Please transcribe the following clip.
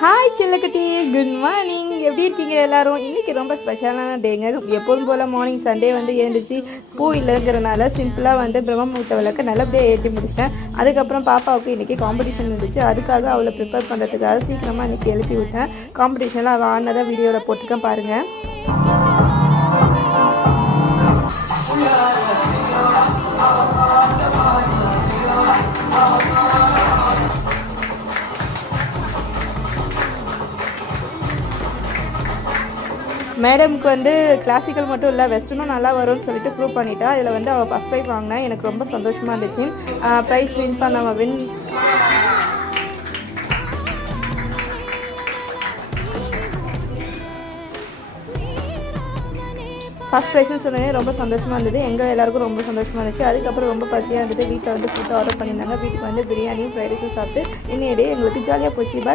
Hi செல்லக்குட்டி, good morning. எப்படி இருக்கீங்க எல்லாரும்? இன்றைக்கி ரொம்ப ஸ்பெஷலான டேங்க. எப்போதும் போல் மார்னிங் சண்டே எழுந்திரிச்சு பூ இல்லைங்கிறனால சிம்பிளாக பிரம்ம முகூர்த்த விளக்க நல்லபடியாக ஏற்றி முடிச்சிட்டேன். அதுக்கப்புறம் பாப்பாவுக்கு இன்றைக்கி காம்படிஷன் இருந்துச்சு. அதுக்காக அவளை ப்ரிப்பேர் பண்ணுறதுக்காக சீக்கிரமாக இன்றைக்கி எழுப்பி விட்டேன். காம்படிஷனில் அவள் ஆனதாக வீடியோவில் போட்டிருக்கேன் பாருங்கள். மேடமுக்கு கிளாசிக்கல் மட்டும் இல்லை, வெஸ்டர்னும் நல்லா வரும்னு சொல்லிட்டு ப்ரூவ் பண்ணிட்டா. இதில் அவள் ஃபஸ்ட் ப்ரைஸ் வாங்கினா. எனக்கு ரொம்ப சந்தோஷமாக இருந்துச்சு. ப்ரைஸ் வின் ஃபஸ்ட் ப்ரைஸ்னு சொன்னே ரொம்ப சந்தோஷமாக இருந்தது. எங்கள் எல்லாருக்கும் ரொம்ப சந்தோஷமாக இருந்துச்சு. அதுக்கப்புறம் ரொம்ப பசியாக இருந்தது. வீட்டில் ஃபுட்டு ஆர்டர் பண்ணியிருந்தாங்க. வீட்டுக்கு பிரியாணியும் ஃப்ரைட் ரைஸும் சாப்பிட்டு இன்னைய டே எங்களுக்கு ஜாலியாக போச்சு. பாய்.